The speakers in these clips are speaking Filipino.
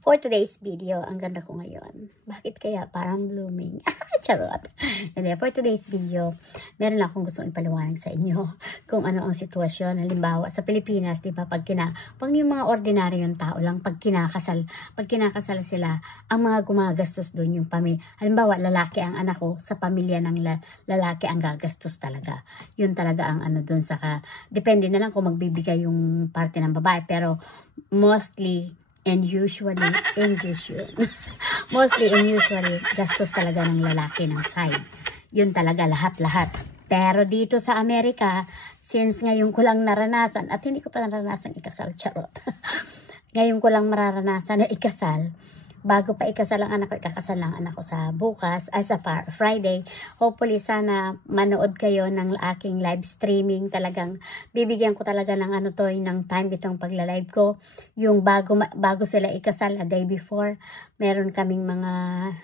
for today's video, ang ganda ko ngayon. Bakit kaya parang blooming? Charot. Hindi, for today's video, meron akong gustong ipaliwanag sa inyo kung ano ang sitwasyon. Halimbawa, sa Pilipinas, di ba, pag yung mga ordinaryong tao lang, pag kinakasal sila, ang mga gumagastos doon yung pamilya. Halimbawa, lalaki ang anak ko, sa pamilya ng lalaki ang gagastos talaga. Yun talaga ang ano doon depende na lang kung magbibigay yung parte ng babae, pero mostly, and usually, gastos talaga ng lalaki ng side. Yun talaga, lahat-lahat. Pero dito sa Amerika, since ngayon ko lang naranasan, at hindi ko pa naranasan ikasal, charot. Ngayon ko lang mararanasan na ikasal, bago pa ikasal ang anak ko, ikakasal lang anak ko sa bukas, ay sa Friday. Hopefully, sana manood kayo ng aking live streaming. Talagang, bibigyan ko talaga ng ng time itong pagla-live ko. Yung bago sila ikasal, a day before, meron kaming mga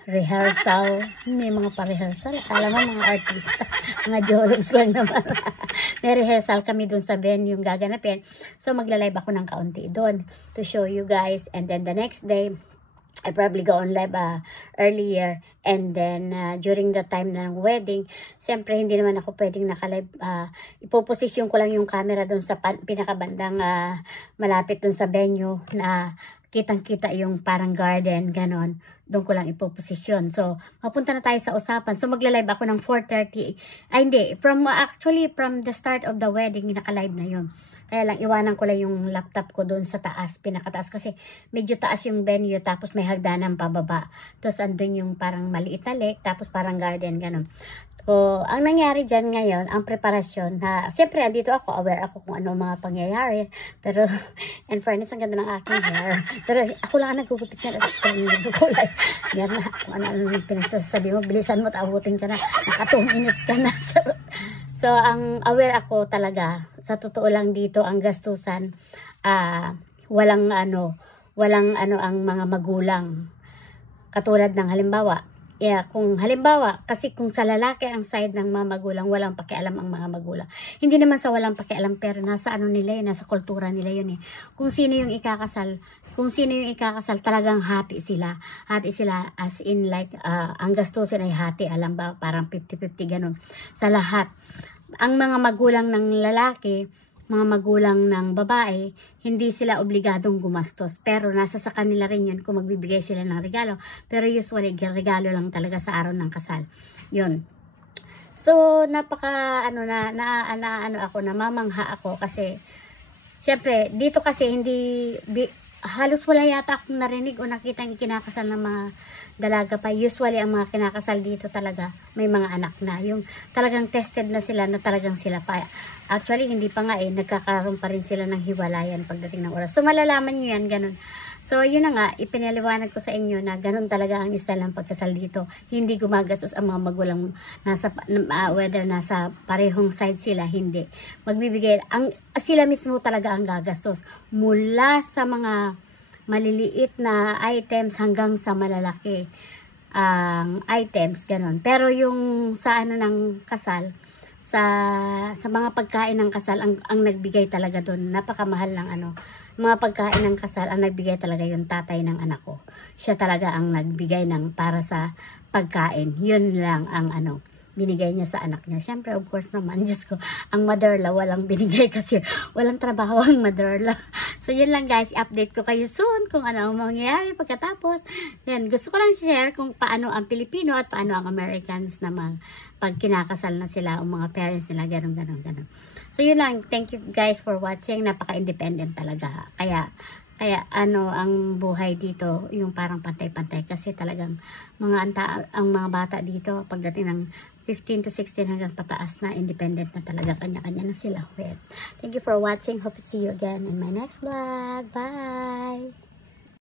rehearsal. May mga pa-rehearsal. Alam mo, mga artista, mga jologs lang naman. May rehearsal kami dun sa venue yung gaganapin. So, magla-live ako ng kaunti doon to show you guys. And then the next day, I probably go on live earlier, and then during the time ng wedding, siyempre hindi naman ako pwedeng naka-live. Ipoposisyon ko lang yung camera doon sa pinakabandang malapit doon sa venue na kitang-kita yung parang garden, ganon. Doon ko lang ipoposisyon. So, mapunta na tayo sa usapan. So, magla-live ako ng 4:30. Ay, hindi. Actually, from the start of the wedding, naka-live na yun. Kaya lang, iwanan ko lang yung laptop ko doon sa taas, pinakataas. Kasi medyo taas yung venue, tapos may hagdanan pababa. Tapos andun yung parang maliit na lake, tapos parang garden, ganun. So, ang nangyari dyan ngayon, ang preparasyon, siyempre, andito ako, aware ako kung ano mga pangyayari. Pero, in fairness, ang ganda ng aking hair. Pero, ako lang ang nagugupit niya. Nagugulay. Yan na, kung ano pinagsasabi mo, bilisan mo, taabutin ka na. Naka 2 minutes ka na. So, ang aware ako talaga, sa totoo lang dito, ang gastusan, walang ang mga magulang. Katulad ng halimbawa, kasi kung sa lalaki ang side ng mga magulang, walang pakialam ang mga magulang. Hindi naman sa walang pakialam, pero nasa nila yun, nasa kultura nila yun eh. Kung sino yung ikakasal, talagang hati sila. Hati sila as in like, ang gastusin ay hati, alam ba, parang 50-50 ganun. Sa lahat. Ang mga magulang ng lalaki, mga magulang ng babae, hindi sila obligadong gumastos. Pero nasa sa kanila rin yun kung magbibigay sila ng regalo. Pero usually, regalo lang talaga sa araw ng kasal. Yun. So, namamangha ako kasi, syempre, dito kasi halos wala yata akong narinig o nakitang kinakasal ng mga dalaga pa. Usually, ang mga kinakasal dito talaga, may mga anak na. Yung talagang tested na sila, na talagang sila pa. Actually, hindi pa nga nagkakaroon pa rin sila ng hiwalayan pagdating ng oras. So, malalaman nyo yan, ganun. So, yun na nga, ipinaliwanag ko sa inyo na ganun talaga ang style ng pagkasal dito. Hindi gumagastos ang mga magulang, whether nasa parehong side sila, hindi. Magbibigay, sila mismo talaga ang gagastos. Mula sa mga maliliit na items hanggang sa malalaki items, ganun. Pero yung sa ng kasal, sa mga pagkain ng kasal, ang nagbigay talaga doon, napakamahal ng mga pagkain ng kasal, ang nagbigay talaga yung tatay ng anak ko. Siya talaga ang nagbigay para sa pagkain. Yun lang ang binigay niya sa anak niya. Siyempre, of course naman, Diyos ko, ang mother-la walang binigay kasi walang trabaho ang mother-la. So, yun lang guys, update ko kayo soon kung ano ang mangyayari pagkatapos. Then, gusto ko lang share kung paano ang Pilipino at paano ang Americans naman pag kinakasal na sila, ang mga parents nila, ganun. So, yun lang. Thank you guys for watching. Napaka-independent talaga. Kaya ang buhay dito, yung parang pantay-pantay kasi talagang ang mga bata dito pagdating ng 15 to 16 hanggang pataas na, independent na talaga, kanya-kanya na sila. Thank you for watching. Hope to see you again in my next vlog. Bye!